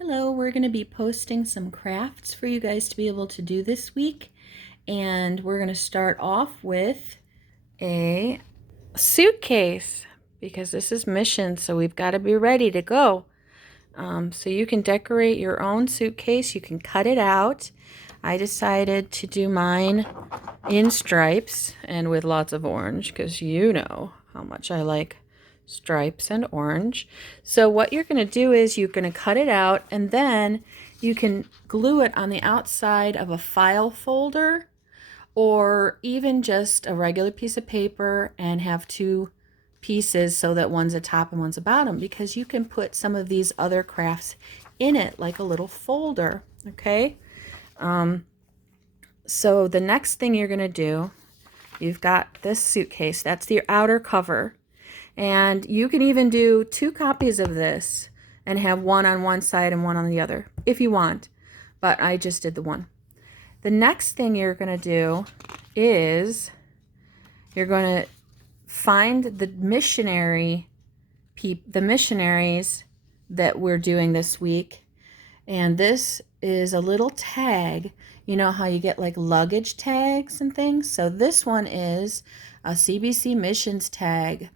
Hello, we're going to be posting some crafts for you guys to be able to do this week. And we're going to start off with a suitcase because this is mission, so we've got to be ready to go. So you can decorate your own suitcase. You can cut it out. I decided to do mine in stripes and with lots of orange because you know how much I like stripes and orange. So what you're going to do is you're going to cut it out and then you can glue it on the outside of a file folder or even just a regular piece of paper and have two pieces so that one's a top and one's a bottom, because you can put some of these other crafts in it like a little folder. Okay, so the next thing you're going to do, you've got this suitcase, that's the outer cover, and you can even do two copies of this and have one on one side and one on the other if you want, but I just did the one. The next thing you're going to do is you're going to find the missionaries that we're doing this week. And this is a little tag. You know how you get like luggage tags and things? So this one is a CBC missions tag.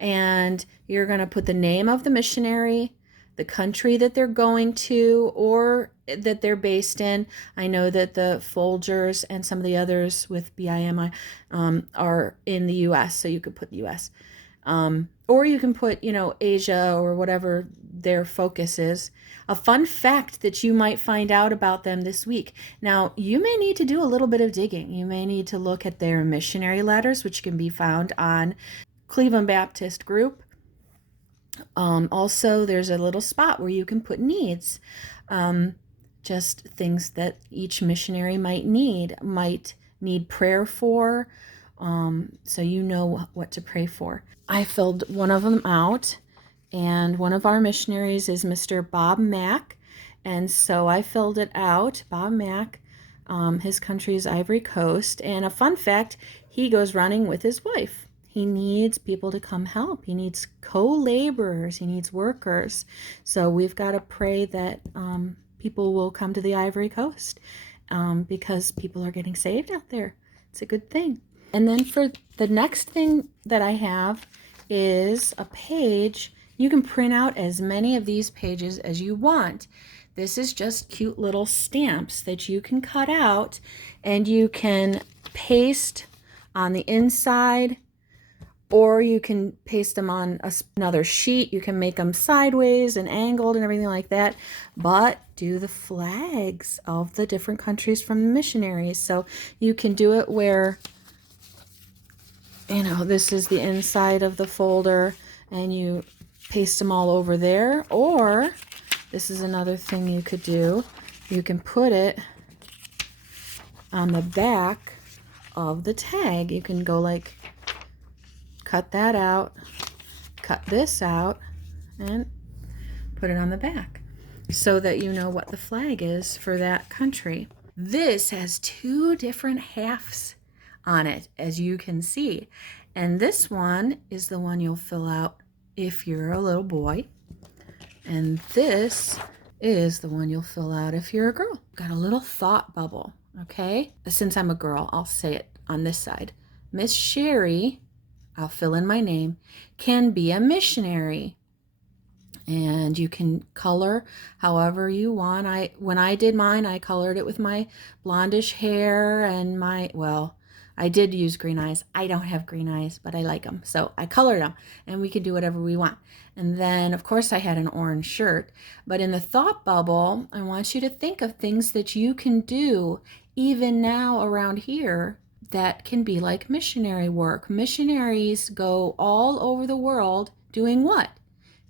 And you're going to put the name of the missionary, the country that they're going to or that they're based in. I know that the Folgers and some of the others with BIMI are in the US, so you could put the US. Or you can put, Asia or whatever their focus is. A fun fact that you might find out about them this week. Now, you may need to do a little bit of digging. You may need to look at their missionary letters, which can be found on Cleveland Baptist Group. Also, there's a little spot where you can put needs, just things that each missionary might need prayer for, so you know what to pray for. I filled one of them out, and one of our missionaries is Mr. Bob Mack, and so I filled it out. Bob Mack, his country is Ivory Coast, and a fun fact, he goes running with his wife. He needs people to come help. He needs co-laborers. He needs workers. So we've got to pray that people will come to the Ivory Coast because people are getting saved out there. It's a good thing. And then for the next thing that I have is a page. You can print out as many of these pages as you want. This is just cute little stamps that you can cut out and you can paste on the inside, or you can paste them on another sheet. You can make them sideways and angled and everything like that, but do the flags of the different countries from the missionaries. So you can do it where, this is the inside of the folder and you paste them all over there, or this is another thing you could do. You can put it on the back of the tag. You can go like, cut that out, cut this out, and put it on the back so that you know what the flag is for that country. This has two different halves on it, as you can see. And this one is the one you'll fill out if you're a little boy. And this is the one you'll fill out if you're a girl. Got a little thought bubble, okay? Since I'm a girl, I'll say it on this side. Miss Sherry, I'll fill in my name, can be a missionary. And you can color however you want. When I did mine, I colored it with my blondish hair and I did use green eyes. I don't have green eyes, but I like them. So I colored them, and we can do whatever we want. And then, of course, I had an orange shirt. But in the thought bubble, I want you to think of things that you can do even now around here that can be like missionary work. Missionaries go all over the world doing what?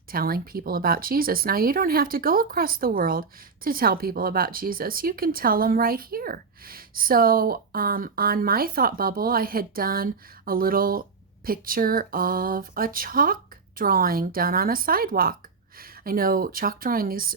Telling people about Jesus. Now, you don't have to go across the world to tell people about Jesus. You can tell them right here. So on my thought bubble, I had done a little picture of a chalk drawing done on a sidewalk. I know chalk drawing is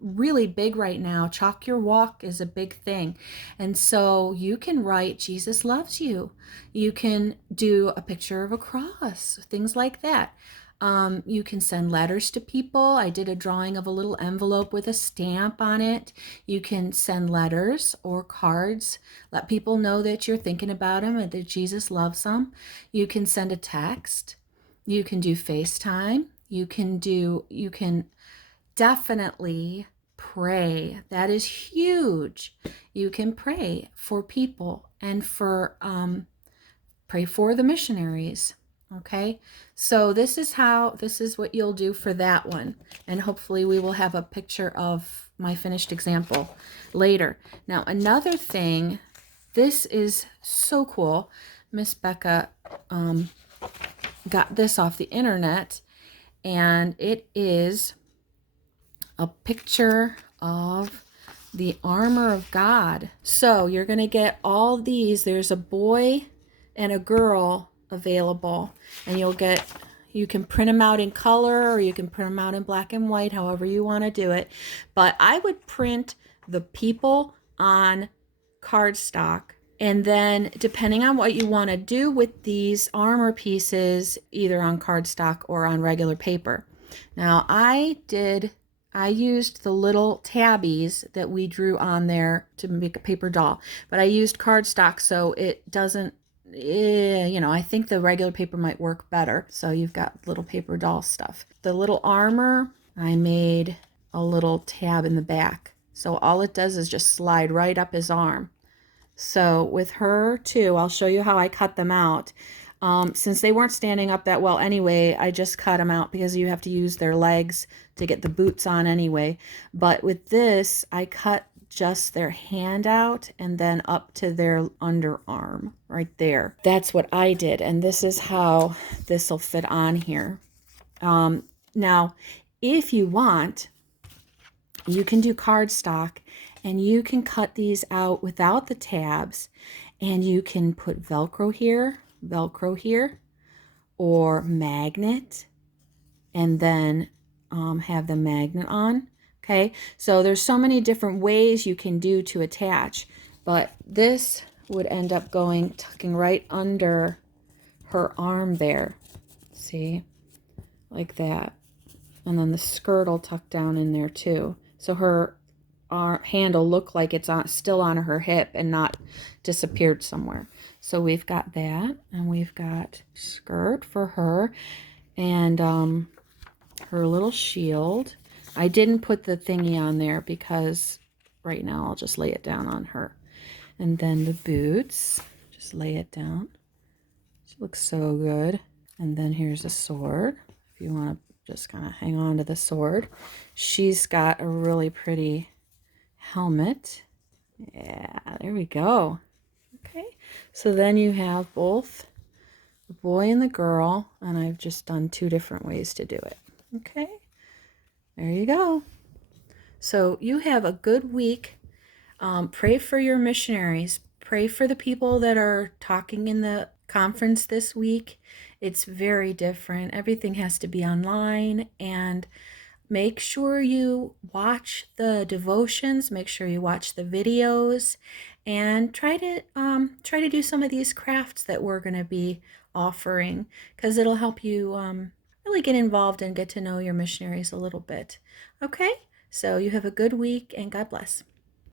really big right now. Chalk your walk is a big thing. And so you can write, Jesus loves you. You can do a picture of a cross, things like that. You can send letters to people. I did a drawing of a little envelope with a stamp on it. You can send letters or cards. Let people know that you're thinking about them and that Jesus loves them. You can send a text. You can do FaceTime. You can definitely pray. That is huge. You can pray for people and pray for the missionaries. Okay, so this is what you'll do for that one, and hopefully we will have a picture of my finished example later. Now another thing, this is so cool. Miss Becca got this off the internet, and it is a picture of the armor of God. So you're going to get all these. There's a boy and a girl available, and you can print them out in color, or you can print them out in black and white, however you want to do it. But I would print the people on cardstock, and then depending on what you want to do with these armor pieces, either on cardstock or on regular paper. Now I used the little tabbies that we drew on there to make a paper doll, but I used cardstock so it doesn't, I think the regular paper might work better. So you've got little paper doll stuff. The little armor, I made a little tab in the back. So all it does is just slide right up his arm. So with her too, I'll show you how I cut them out. Since they weren't standing up that well anyway, I just cut them out because you have to use their legs to get the boots on anyway. But with this, I cut just their hand out and then up to their underarm right there. That's what I did, and this is how this will fit on here. Now, if you want, you can do cardstock, and you can cut these out without the tabs, and you can put Velcro here, or magnet, and then have the magnet on. Okay, so there's so many different ways you can do to attach, but this would end up tucking right under her arm there. See, like that. And then the skirt will tuck down in there too. So her hand will look like it's still on her hip and not disappeared somewhere. So we've got that, and we've got skirt for her, and her little shield. I didn't put the thingy on there because right now I'll just lay it down on her. And then the boots, just lay it down. She looks so good. And then here's a sword, if you want to just kind of hang on to the sword. She's got a really pretty helmet. Yeah, there we go. Okay, so then you have both the boy and the girl, and I've just done 2 different ways to do it. Okay, there you go. So you have a good week. Pray for your missionaries. Pray for the people that are talking in the conference this week. It's very different. Everything has to be online, and make sure you watch the devotions, make sure you watch the videos, and try to do some of these crafts that we're going to be offering, because it'll help you really get involved and get to know your missionaries a little bit. Okay, so you have a good week, and God bless.